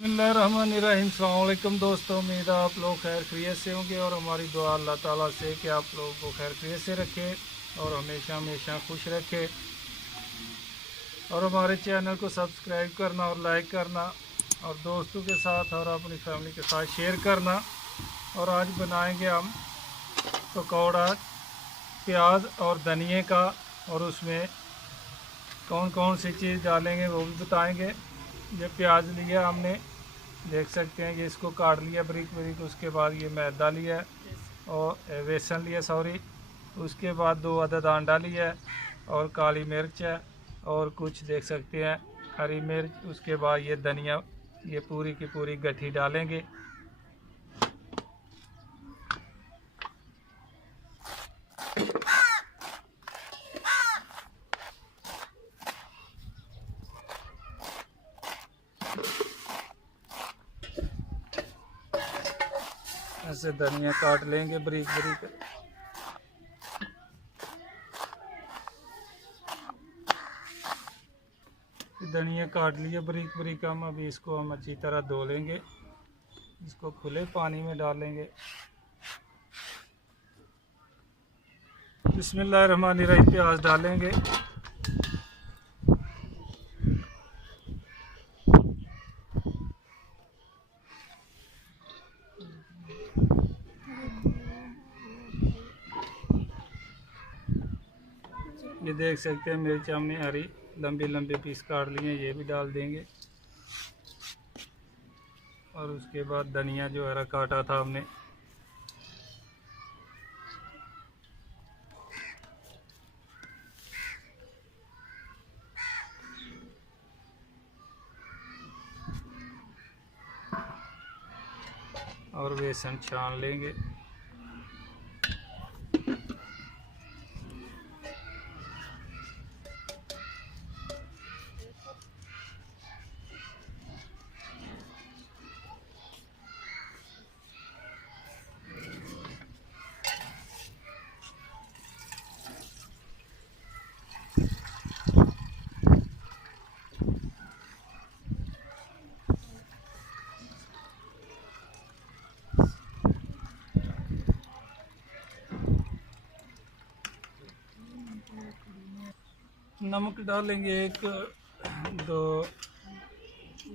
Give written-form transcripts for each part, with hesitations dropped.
बिस्मिल्लाहिर्रहमानिर्रहीम। अस्सलाम वालेकुम दोस्तों, उम्मीद है आप लोग खैर खैरियत से होंगे और हमारी दुआ अल्लाह ताला से कि आप लोगों को खैर खैरियत से रखे और हमेशा हमेशा खुश रखे। और हमारे चैनल को सब्सक्राइब करना और लाइक करना और दोस्तों के साथ और अपनी फैमिली के साथ शेयर करना। और आज बनाएंगे हम पकौड़ा प्याज और धनिए का, और उसमें कौन कौन सी चीज़ डालेंगे वो भी बताएंगे। ये प्याज लिया हमने, देख सकते हैं, ये इसको काट लिया बारीक बारीक। उसके बाद ये मैदा लिया और बेसन लिया, सॉरी। उसके बाद 2 अदद अंडा लिया और काली मिर्च है और कुछ देख सकते हैं हरी मिर्च। उसके बाद ये धनिया, ये पूरी की पूरी गठी डालेंगे। ऐसे धनिया काट लेंगे बारीक बारीक। धनिया काट लिए बारीक बारीक। हम अभी इसको अच्छी तरह धो लेंगे, इसको खुले पानी में डालेंगे। बिस्मिल्लाहिर्रहमानिर्रहीम। प्याज डालेंगे, ये देख सकते हैं मिर्च हमने हरी लंबी लंबी पीस काट लिए हैं, ये भी डाल देंगे। और उसके बाद धनिया जो हरा काटा था हमने, और बेसन छान लेंगे। नमक डालेंगे 1 2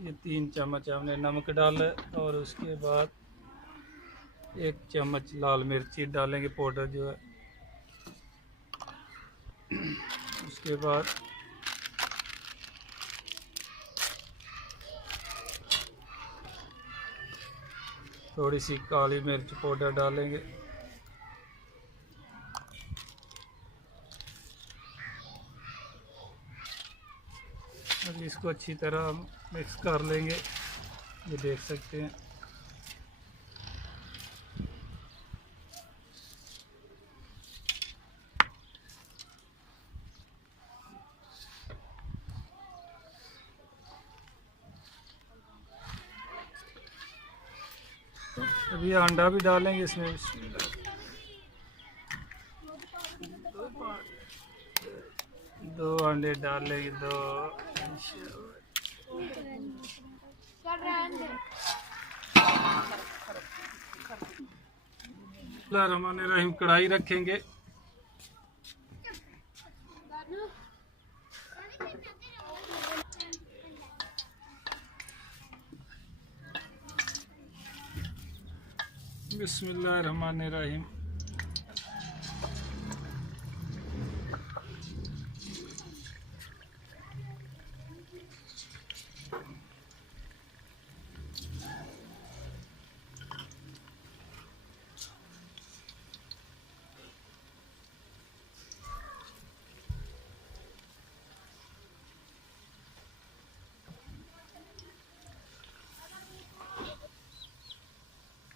ये 3 चम्मच हमने नमक डाला। और उसके बाद 1 चम्मच लाल मिर्ची डालेंगे पाउडर जो है। उसके बाद थोड़ी सी काली मिर्च पाउडर डालेंगे। और इसको अच्छी तरह मिक्स कर लेंगे, ये देख सकते हैं। अभी अंडा भी डालेंगे इसमें। 2 अंडे डालेंगे, 2। बिस्मिल्लाहिर्रहमानिर्रहीम। कढ़ाई रखेंगे, बिस्मिल्लाहिर्रहमानिर्रहीम।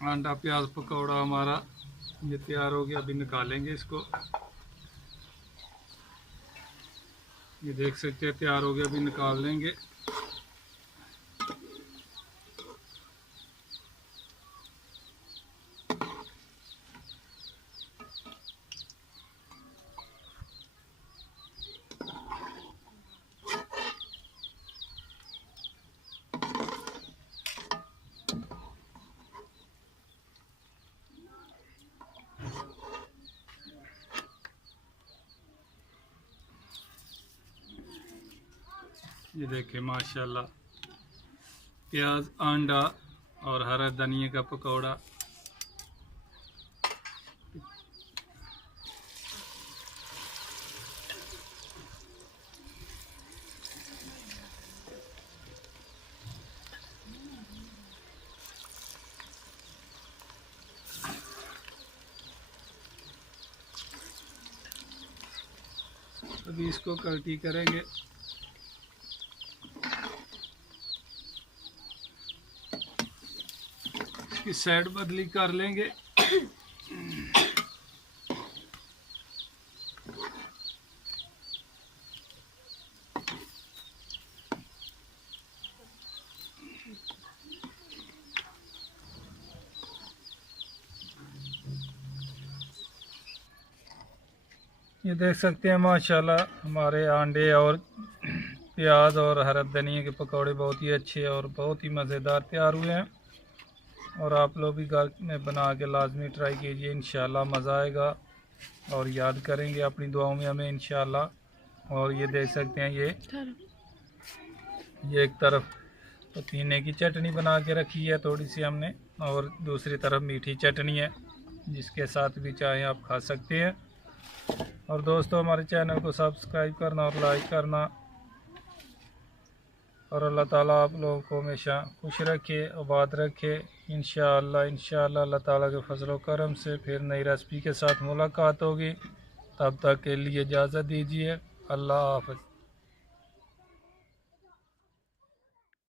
अंडा प्याज पकौड़ा हमारा ये तैयार हो गया। अभी निकालेंगे इसको, ये देख सकते हैं तैयार हो गया। अभी निकाल लेंगे। ये देखें माशाल्लाह, प्याज, अंडा और हरा धनिया का पकौड़ा। अभी इसको कल्टी करेंगे। इसकी साइड बदली कर लेंगे। ये देख सकते हैं माशाल्लाह, हमारे अंडे और प्याज और हरा धनिया के पकौड़े बहुत ही अच्छे और बहुत ही मज़ेदार तैयार हुए हैं। और आप लोग भी घर में बना के लाजमी ट्राई कीजिए, इंशाल्लाह मज़ा आएगा और याद करेंगे अपनी दुआओं में हमें इंशाल्लाह। और ये देख सकते हैं, ये एक तरफ पुदीने की चटनी बना के रखी है थोड़ी सी हमने, और दूसरी तरफ मीठी चटनी है जिसके साथ भी चाहे आप खा सकते हैं। और दोस्तों, हमारे चैनल को सब्सक्राइब करना और लाइक करना। और अल्लाह ताला आप लोगों को हमेशा खुश रखे, आबाद रखे। इंशाअल्लाह अल्लाह ताला के फजल व करम से फिर नई रेसिपी के साथ मुलाकात होगी। तब तक के लिए इजाज़त दीजिए। अल्लाह हाफ़िज़।